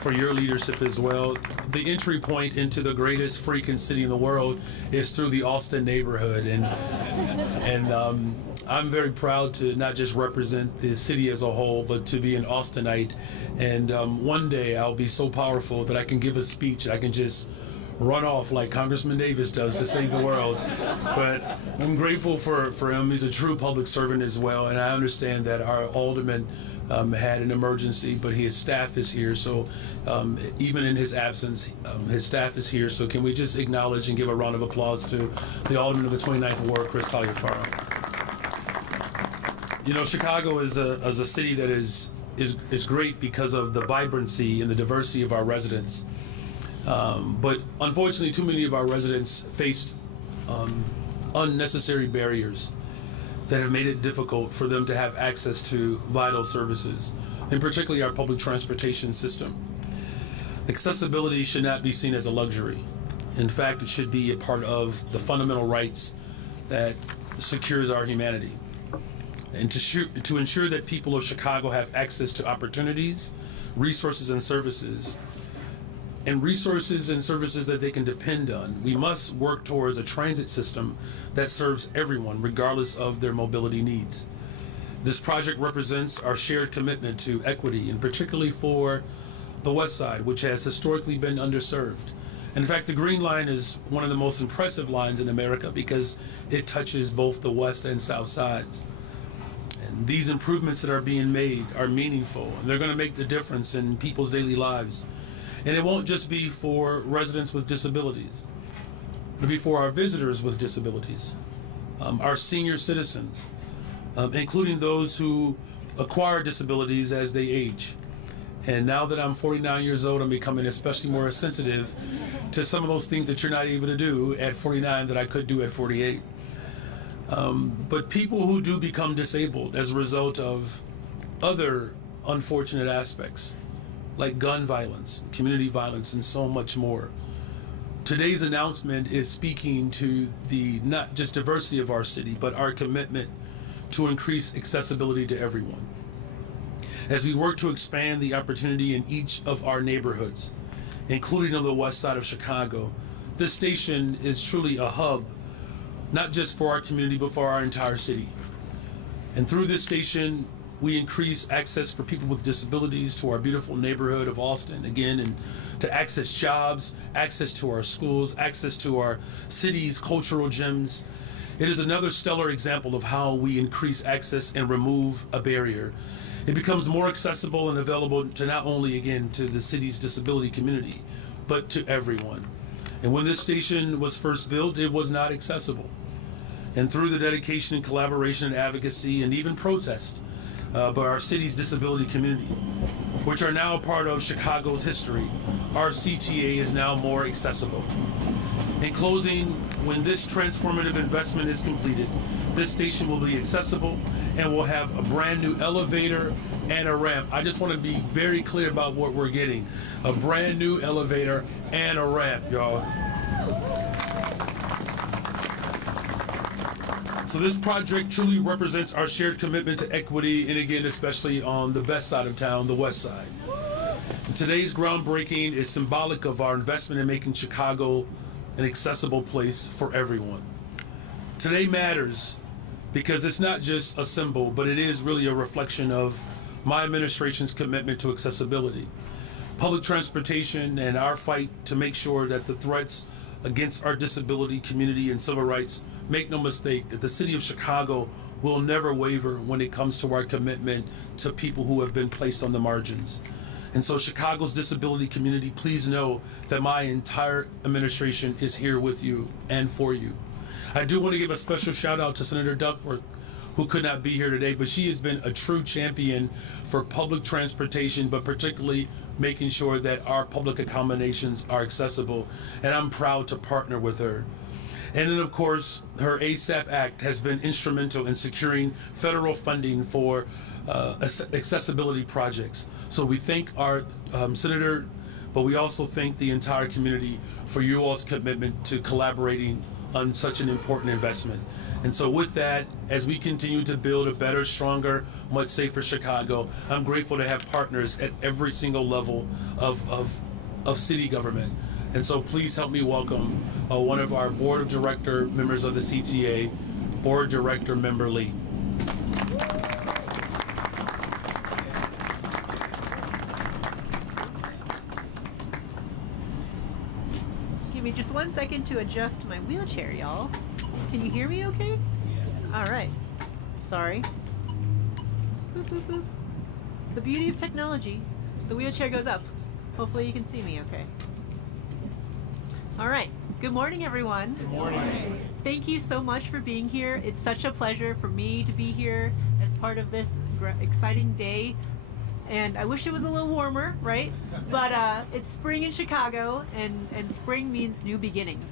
for your leadership as well. The entry point into the greatest freaking city in the world is through the Austin neighborhood, and I'm very proud to not just represent the city as a whole, but to be an Austinite. And one day I'll be so powerful that I can give a speech. I can just run off like Congressman Davis does to save the world. But I'm grateful for him. He's a true public servant as well. And I understand that our alderman had an emergency, but his staff is here. So even in his absence, his staff is here. So can we just acknowledge and give a round of applause to the alderman of the 29th Ward, Chris Taliaferro. You know, Chicago is a city that is great because of the vibrancy and the diversity of our residents. But unfortunately, too many of our residents faced unnecessary barriers that have made it difficult for them to have access to vital services, and particularly our public transportation system. Accessibility should not be seen as a luxury. In fact, it should be a part of the fundamental rights that secures our humanity. And to ensure that people of Chicago have access to opportunities, resources and services that they can depend on, we must work towards a transit system that serves everyone, regardless of their mobility needs. This project represents our shared commitment to equity, and particularly for the West Side, which has historically been underserved. In fact, the Green Line is one of the most impressive lines in America because it touches both the West and South Sides. And these improvements that are being made are meaningful, and they're going to make the difference in people's daily lives. And it won't just be for residents with disabilities. It'll be for our visitors with disabilities, our senior citizens, including those who acquire disabilities as they age. And now that I'm 49 years old, I'm becoming especially more sensitive to some of those things that you're not able to do at 49 that I could do at 48. But people who do become disabled as a result of other unfortunate aspects, like gun violence, community violence, and so much more. Today's announcement is speaking to the not just diversity of our city, but our commitment to increase accessibility to everyone. As we work to expand the opportunity in each of our neighborhoods, including on the west side of Chicago, this station is truly a hub, not just for our community, but for our entire city. And through this station, we increase access for people with disabilities to our beautiful neighborhood of Austin, again, and to access jobs, access to our schools, access to our city's cultural gems. It is another stellar example of how we increase access and remove a barrier. It becomes more accessible and available to not only, again, to the city's disability community, but to everyone. And when this station was first built, it was not accessible. And through the dedication and collaboration and advocacy and even protest, by our city's disability community, which are now a part of Chicago's history, our CTA is now more accessible. In closing, when this transformative investment is completed, this station will be accessible and will have a brand new elevator and a ramp. I just want to be very clear about what we're getting. A brand new elevator and a ramp, y'all. So this project truly represents our shared commitment to equity, and again, especially on the best side of town, the west side. And today's groundbreaking is symbolic of our investment in making Chicago an accessible place for everyone. Today matters because it's not just a symbol, but it is really a reflection of my administration's commitment to accessibility, public transportation, and our fight to make sure that the threats against our disability community and civil rights, make no mistake that the city of Chicago will never waver when it comes to our commitment to people who have been placed on the margins. And so Chicago's disability community, please know that my entire administration is here with you and for you. I do want to give a special shout out to Senator Duckworth, who could not be here today, but she has been a true champion for public transportation, but particularly making sure that our public accommodations are accessible. And I'm proud to partner with her. And then, of course, her ASAP Act has been instrumental in securing federal funding for accessibility projects. So we thank our Senator, but we also thank the entire community for you all's commitment to collaborating on such an important investment. And so with that, as we continue to build a better, stronger, much safer Chicago, I'm grateful to have partners at every single level of city government. And so please help me welcome one of our board of director members of the CTA, Board Director Member Lee. Give me just 1 second to adjust my wheelchair, y'all. Can you hear me okay? All right. Sorry. Boop, boop, boop. The beauty of technology. The wheelchair goes up. Hopefully you can see me okay. All right. Good morning, everyone. Good morning. Thank you so much for being here. It's such a pleasure for me to be here as part of this exciting day. And I wish it was a little warmer, right? But it's spring in Chicago, and spring means new beginnings.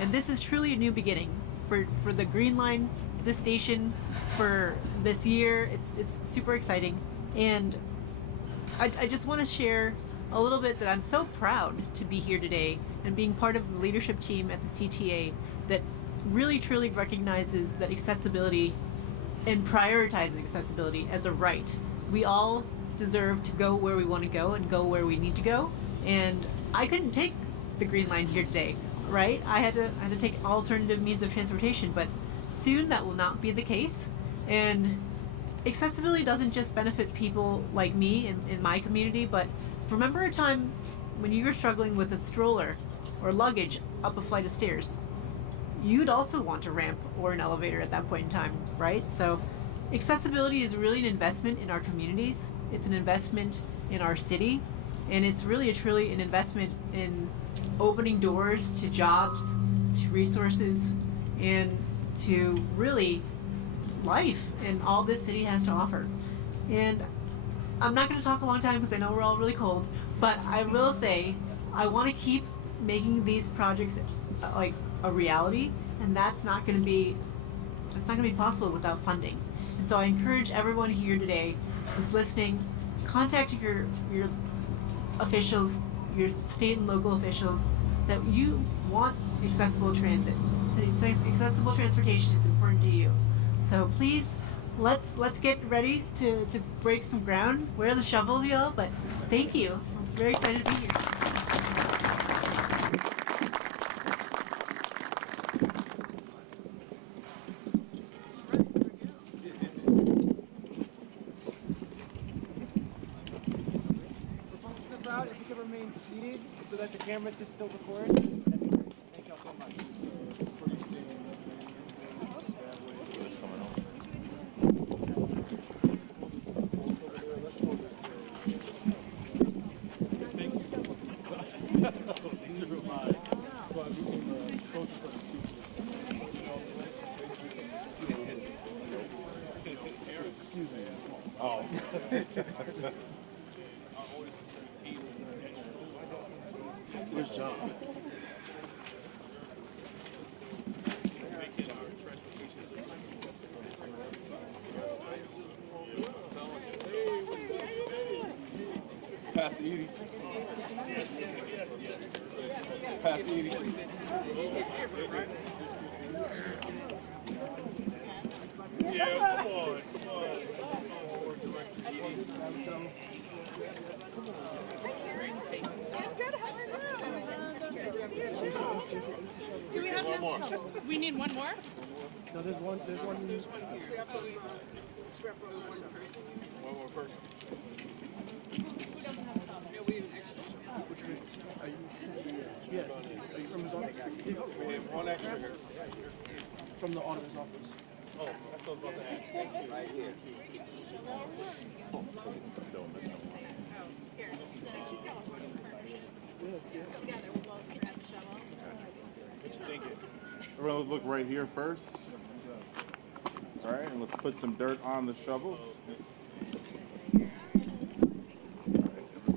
And this is truly a new beginning for the Green Line, this station, for this year. It's super exciting. And I just want to share a little bit that I'm so proud to be here today and being part of the leadership team at the CTA that really truly recognizes that accessibility and prioritizes accessibility as a right. We all deserve to go where we want to go and go where we need to go. And I couldn't take the Green Line here today, right? I had to take alternative means of transportation, but soon that will not be the case. And accessibility doesn't just benefit people like me in my community, but remember a time when you were struggling with a stroller or luggage up a flight of stairs. You'd also want a ramp or an elevator at that point in time, right? So accessibility is really an investment in our communities. It's an investment in our city, and it's really truly an investment in opening doors to jobs, to resources, and to really life and all this city has to offer. And I'm not going to talk a long time because I know we're all really cold, but I will say I want to keep making these projects like a reality, and that's not going to be possible without funding. And so I encourage everyone here today who's listening, contact your officials, your state and local officials, that you want accessible transit, that accessible transportation is important to you. So please, let's get ready to break some ground. Where are the shovels, y'all? But thank you. I'm very excited to be here. If you could remain seated so that the cameras can still record, that'd be great. Thank y'all so much. Excuse me. Oh. Where's John? Pass the Edie. Pass the Edie. Yeah, come on. Do we have one more? We need one more? No, there's one. One more person. Who doesn't have a phone? Yeah, we have an extra. Are you from his office? We have one extra here. From the auditor's office. Oh, that's what I was about to ask. Thank you. Right here. Everyone, look right here first. All right, and let's put some dirt on the shovels.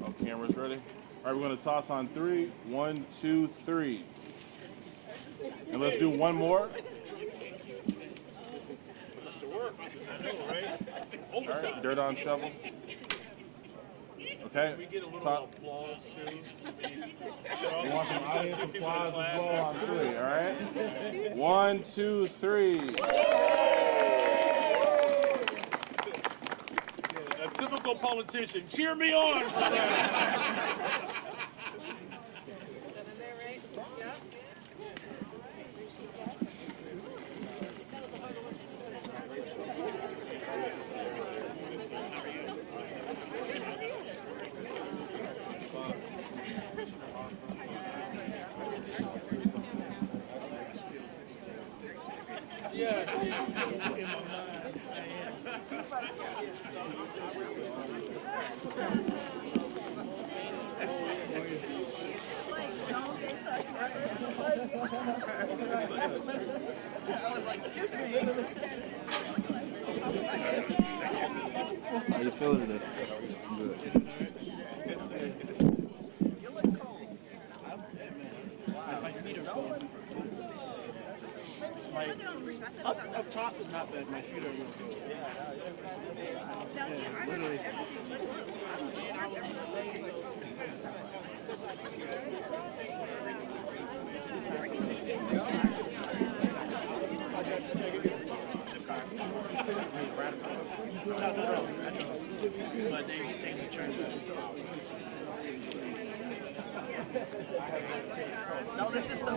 All cameras ready? All right, we're going to toss on 3. 1, 2, 3. And let's do one more. All right, dirt on shovel. Okay. We get a little Top. applause too. We want some audience applause as well on 3, all right? 1, 2, 3. A typical politician. Cheer me on for that. How you feeling today? Good. Up top is not bad. My feet are real cold. Yeah, literally. But they used to take the turn. No, this is so.